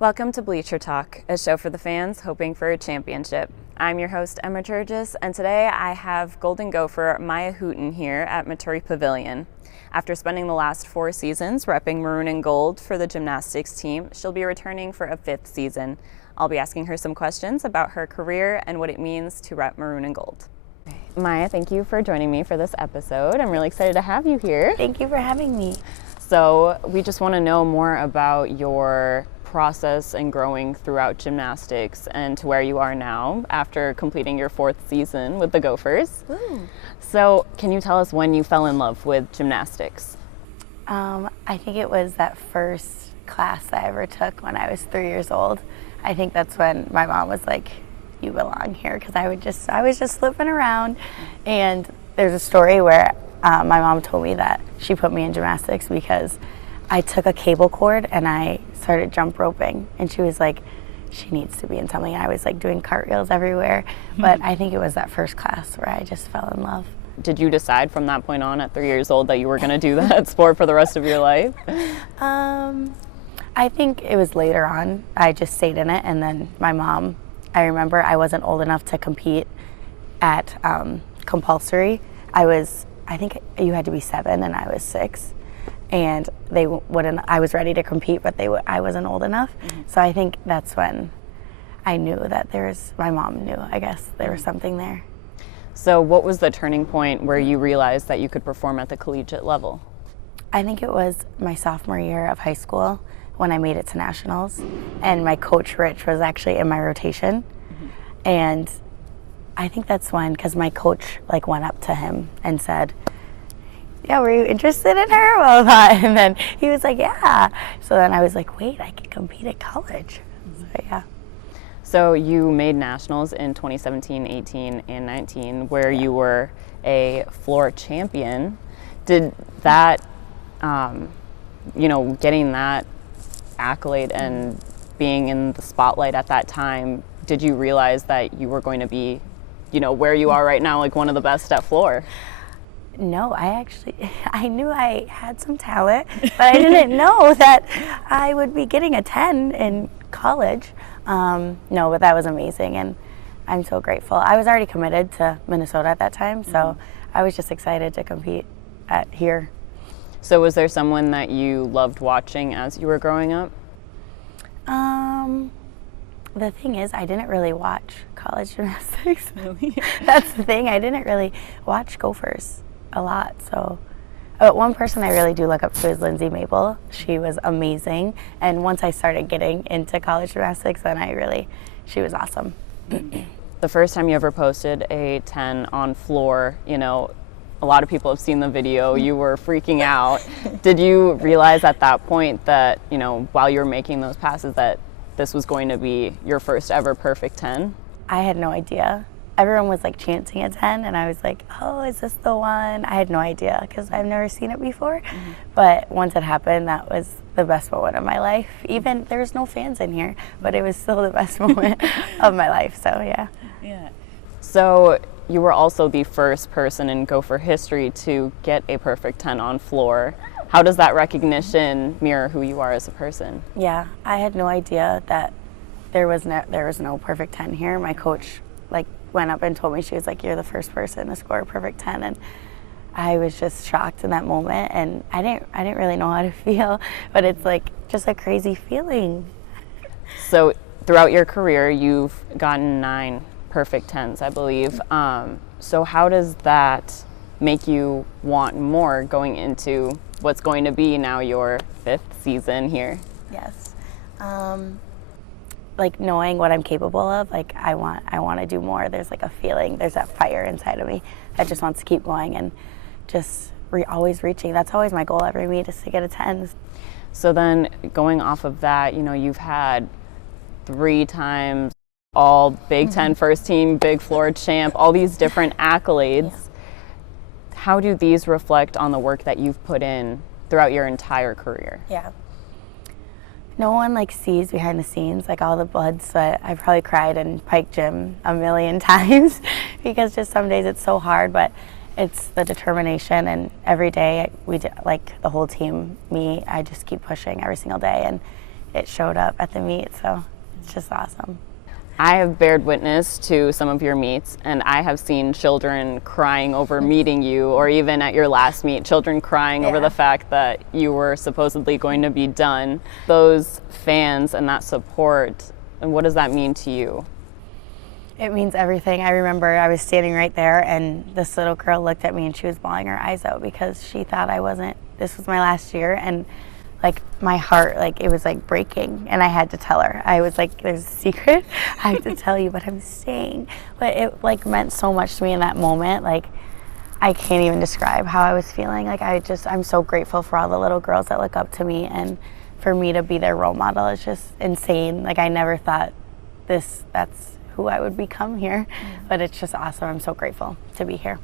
Welcome to Bleacher Talk, a show for the fans hoping for a championship. I'm your host, Emma Turgis, and today I have Golden Gopher Mya Hooten here at Maturi Pavilion. After spending the last 4 seasons repping maroon and gold for the gymnastics team, she'll be returning for a 5th season. I'll be asking her some questions about her career and what it means to rep maroon and gold. Mya, thank you for joining me for this episode. I'm really excited to have you here. Thank you for having me. So we just want to know more about your process and growing throughout gymnastics and to where you are now after completing your 4th season with the Gophers. Ooh. So can you tell us when you fell in love with gymnastics? I think it was that first class I ever took when I was 3 years old. I think that's when my mom was like, you belong here, because I was just slipping around. And there's a story where my mom told me that she put me in gymnastics because I took a cable cord and I started jump roping, and she was like, she needs to be in something. I was like doing cartwheels everywhere, but I think it was that first class where I just fell in love. Did you decide from that point on at 3 years old that you were going to do that sport for the rest of your life? I think it was later on. I just stayed in it, and then my mom, I remember I wasn't old enough to compete at compulsory. I think you had to be 7 and I was 6. And they wouldn't. I was ready to compete, but I wasn't old enough. Mm-hmm. So I think that's when I knew that my mom knew, I guess, there was something there. So what was the turning point where you realized that you could perform at the collegiate level? I think it was my sophomore year of high school when I made it to nationals. And my coach, Rich, was actually in my rotation. Mm-hmm. And I think that's when, because my coach went up to him and said, yeah, were you interested in her? Well, and then he was like, yeah. So then I was like, wait, I could compete at college. So yeah. So you made nationals in 2017, 18, and 19, where you were a floor champion. Did that, getting that accolade and being in the spotlight at that time, did you realize that you were going to be, where you are right now, like one of the best at floor? No, I knew I had some talent, but I didn't know that I would be getting a 10 in college. No, but that was amazing, and I'm so grateful. I was already committed to Minnesota at that time, so I was just excited to compete here. So was there someone that you loved watching as you were growing up? The thing is, I didn't really watch college gymnastics. Really? That's the thing. I didn't really watch Gophers a lot. So one person I really do look up to is Lindsay Mabel. She was amazing, and once I started getting into college gymnastics, then she was awesome. The first time you ever posted a 10 on floor, a lot of people have seen the video, you were freaking out. Did you realize at that point that, while you were making those passes, that this was going to be your first ever perfect 10? I had no idea. Everyone was chanting a 10, and I was like, oh, is this the one? I had no idea because I've never seen it before. Mm-hmm. But once it happened, that was the best moment of my life. Even there was no fans in here, but it was still the best moment of my life. So yeah. Yeah. So you were also the first person in Gopher history to get a perfect 10 on floor. How does that recognition mirror who you are as a person? Yeah, I had no idea that there was no perfect 10 here. My coach went up and told me, she was like, you're the first person to score a perfect 10, and I was just shocked in that moment, and I didn't really know how to feel, but it's just a crazy feeling. So throughout your career, you've gotten 9 perfect 10s, I believe. So how does that make you want more going into what's going to be now your 5th season here? Yes. Knowing what I'm capable of, I want to do more. There's a feeling, there's that fire inside of me that just wants to keep going and just always reaching. That's always my goal every meet, is to get a 10. So then going off of that, you've had 3 times all Big Ten first team, big floor champ, all these different accolades. Yeah. How do these reflect on the work that you've put in throughout your entire career? Yeah. No one sees behind the scenes, all the blood, sweat. I probably cried in Pike Gym a million times because just some days it's so hard, but it's the determination, and every day we the whole team, I just keep pushing every single day, and it showed up at the meet, so it's just awesome. I have bared witness to some of your meets, and I have seen children crying over meeting you, or even at your last meet, children crying over the fact that you were supposedly going to be done. Those fans and that support, and what does that mean to you? It means everything. I remember I was standing right there, and this little girl looked at me and she was bawling her eyes out because she thought this was my last year, and like my heart, like it was like breaking, and I had to tell her. I was like, there's a secret, I have to tell you, but I'm staying. But it like meant so much to me in that moment. Like I can't even describe how I was feeling. Like I'm so grateful for all the little girls that look up to me, and for me to be their role model is just insane. Like I never thought that's who I would become here, but it's just awesome. I'm so grateful to be here.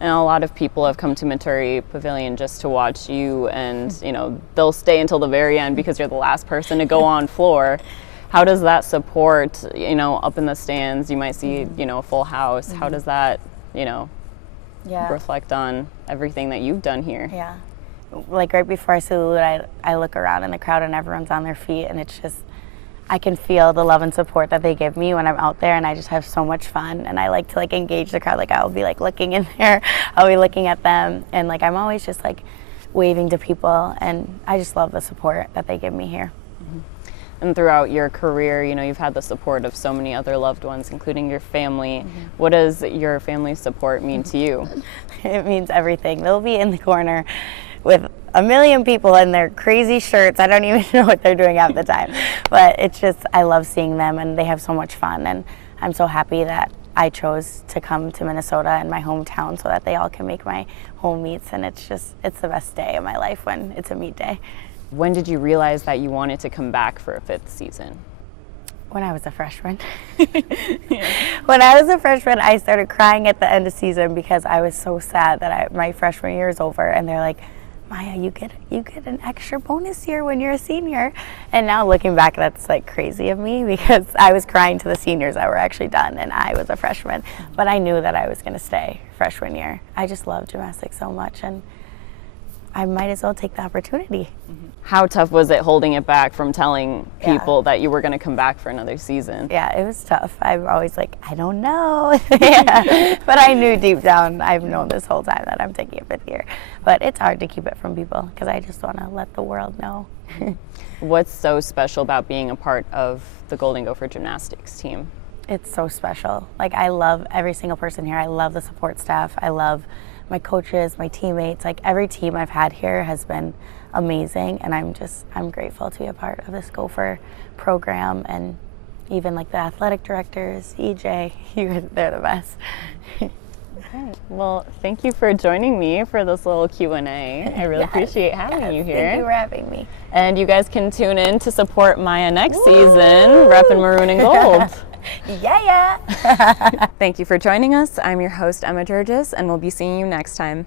And a lot of people have come to Maturi Pavilion just to watch you, and they'll stay until the very end because you're the last person to go on floor. How does that support, up in the stands? You might see, a full house. How does that, reflect on everything that you've done here? Yeah. Like right before I salute, I look around in the crowd and everyone's on their feet, and it's just, I can feel the love and support that they give me when I'm out there, and I just have so much fun, and I like to like engage the crowd. Like I'll be like looking in there, I'll be looking at them, and like I'm always just like waving to people, and I just love the support that they give me here. And throughout your career, you've had the support of so many other loved ones, including your family. What does your family's support mean to you? It means everything. They'll be in the corner with a million people in their crazy shirts. I don't even know what they're doing half the time. But it's just, I love seeing them, and they have so much fun. And I'm so happy that I chose to come to Minnesota and my hometown so that they all can make my home meets. And it's the best day of my life when it's a meet day. When did you realize that you wanted to come back for a 5th season? When I was a freshman. When I was a freshman, I started crying at the end of season because I was so sad that my freshman year is over, and they're like, Mya, you get an extra bonus year when you're a senior. And now looking back, that's like crazy of me because I was crying to the seniors that were actually done, and I was a freshman. But I knew that I was going to stay freshman year. I just love gymnastics so much, and I might as well take the opportunity. How tough was it holding it back from telling people that you were going to come back for another season? Yeah, it was tough. I'm always like, I don't know. But I knew deep down, I've known this whole time that I'm taking a 5th year. But it's hard to keep it from people because I just want to let the world know. What's so special about being a part of the Golden Gopher gymnastics team? It's so special. Like, I love every single person here. I love the support staff. I love my coaches, my teammates. Like, every team I've had here has been amazing, and I'm grateful to be a part of this Gopher program, and even like the athletic directors, EJ, they're the best. Okay. Well, thank you for joining me for this little Q&A. I really appreciate having you here. Thank you for having me. And you guys can tune in to support Mya next season, repping maroon and gold. Yeah. Thank you for joining us. I'm your host, Emma Georges, and we'll be seeing you next time.